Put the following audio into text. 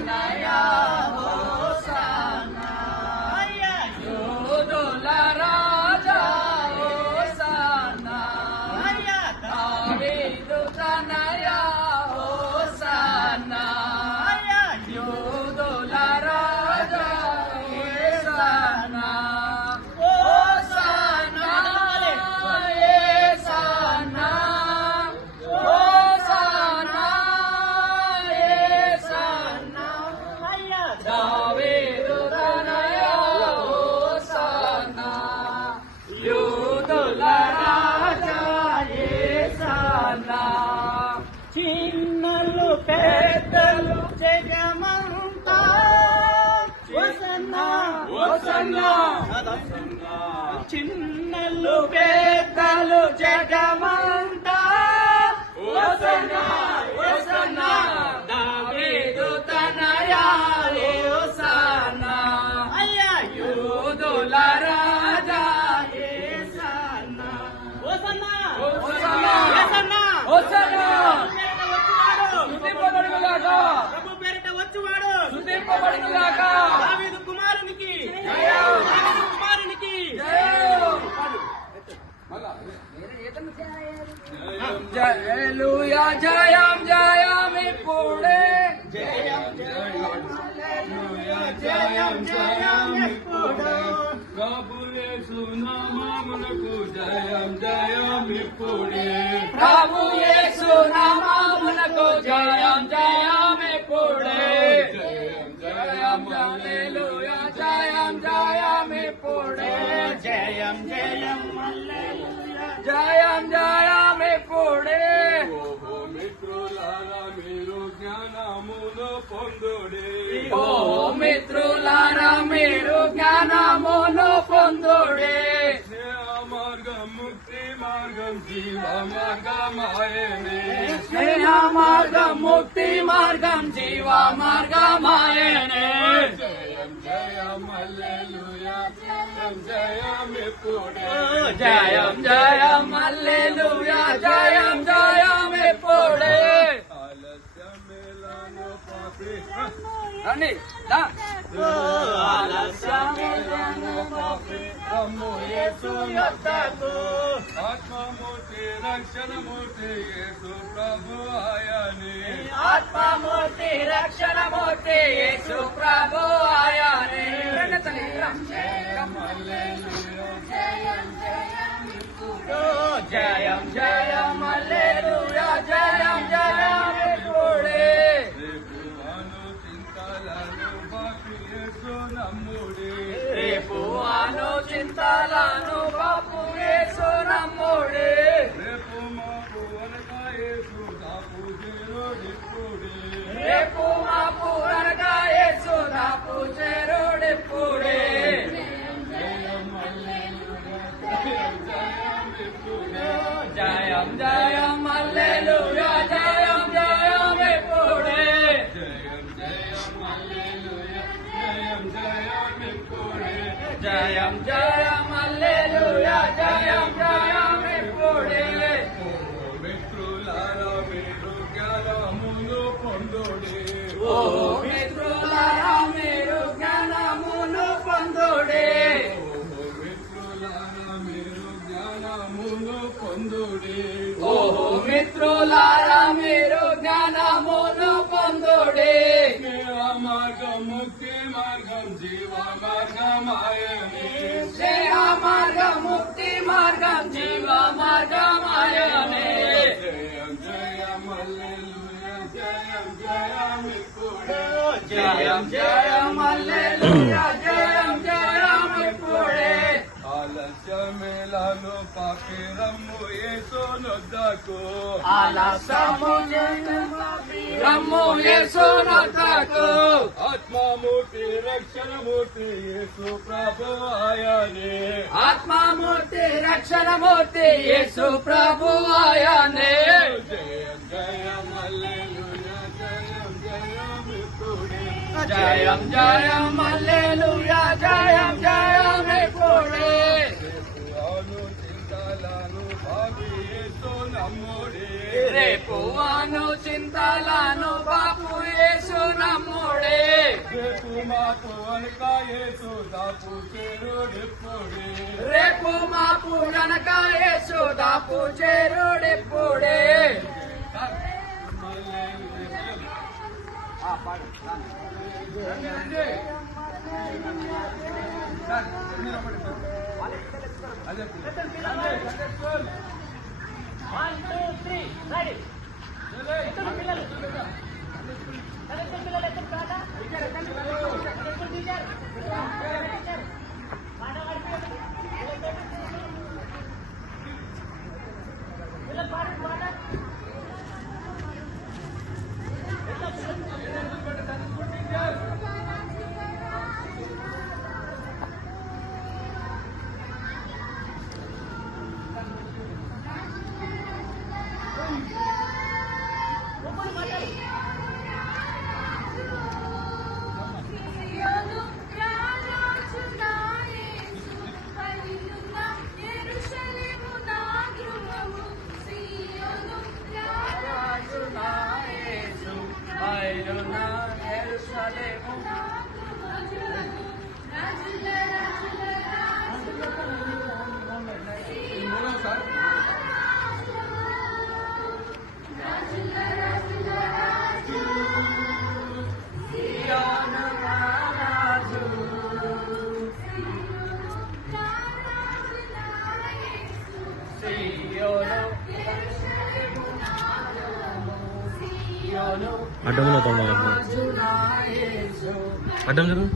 తనయా హోసన్నా యూదుల రాజా హోసన్నా దావీదు తనయా హోసన్నా యూదుల రాజా హోసన్నా హోసన్నా యేసన్నా హోసన్నా యేసన్నా దావీదు తనయా హోసన్నా యూదుల రాజా యేసన్నా చిన్నలు పెద్దలు జగమంతా హోసన్నా హోసన్నా చిన్నలు పెద్దలు జగమంతా హోసన్నా హోసన్నా దావీదు తనయా హోసన్నా యూదుల రాజా యేసన్నా హోసన్నా హోసన్నా హోసన్నా స్తుతింపబడునుగాక ప్రభు పేరిట వచ్చువాడు స్తుతింపబడునుగాక దావీదు కుమారునికి జయం దావీదు కుమారునికి జయం హల్లెలూయా జయం జయం ఇప్పుడే జయం జయం హల్లెలూయా జయం జయం ఇప్పుడే ప్రభు యేసు నామమునకు జయం జయం ఇప్పుడే ప్రభు యేసు నామమునకు జయం జయం ఇప్పుడే జయం జయం హల్లెలూయా జయం జయం ఇప్పుడే జయం జయం హల్లెలూయా జయం జయం ఇప్పుడే ఓ మిత్రులారా మీరు జ్ఞానమును పొందుడి ఓ మిత్రులారా మీరు జ్ఞానమును పొందుడి మార్గం ముక్తి మార్గం జీవ మార్గమాయనే స్నేహ మార్గం ముక్తి మార్గం జీవ మార్గమాయనే జయం జయం హల్లెలూయా జయం జయం ఇప్పుడే జయం జయం హల్లెలూయా జయం జయం ఇప్పుడే ఆలస్యమేలను పాపి రండి ఆలస్యమేలను పాపి రమ్ము యేసు యొద్దకు ఆత్మమూర్తి రక్షణమూర్తి యేసు ప్రభు ఆయనే ఆత్మమూర్తి రక్షణమూర్తి యేసు ప్రభు ఆయనే జయం హల్లెలూయా జయం జయం జయం జయం హల్లెలూయా జయం జయం ఇప్పుడే రేపు అను చింతలను బాపు యేసు నమ్ముడే రేపు మాపు అనగా యేసు దాపు చేరుడిప్పుడే రేపు మాపు అనగా యేసు దాపు చేరుడిప్పుడే జయం జయం హల్లెలూయా జయం జయం ఇప్పుడే జయం జయం హల్లెలూయా జయం జయం ఇప్పుడే జయం జయం హల్లెలూయా జయం జయం ఇప్పుడే మిత్రులారా మీరు జ్ఞానమును పొందుడి ఓ మిత్రులారా మీరు జ్ఞానమును పొందుడి ఓహో మిత్రులారా మీరు జ్ఞానమును పొందుడి మార్గం ముక్తి మార్గం జీవ మార్గమాయనే స్నేహ మార్గం ముక్తి మార్గం జీవ మార్గమాయనే జయం జయం హల్లెలూయా జయం జయం ఇప్పుడే జయం జయం హల్లెలూయా జయం జయం ఇప్పుడే ఆలస్యమేలను పాపి రమ్ము యేసు నొద్దకు ఆలస్యము రమ్ము యేసు నొద్దకు ఆత్మమూర్తి రక్షణమూర్తి యేసు ప్రభు ఆయనే ఆత్మమూర్తి రక్షణమూర్తి యేసు ప్రభు ఆయనే జయం జయం హల్లెలూయా జయం జయం ఇప్పుడే జయం జయం హల్లెలూయా జయం జయం ఇప్పుడే రేపు అను చింతలను బాపు యేసు నమ్ముడే రేపు మాకు అనకా యేసు దాపు చేరుడిప్పుడే రేపు మాకు గనక యేసు దాపు చేరుడిప్పుడే. అదే అడ్డం అడ్డం జరుగు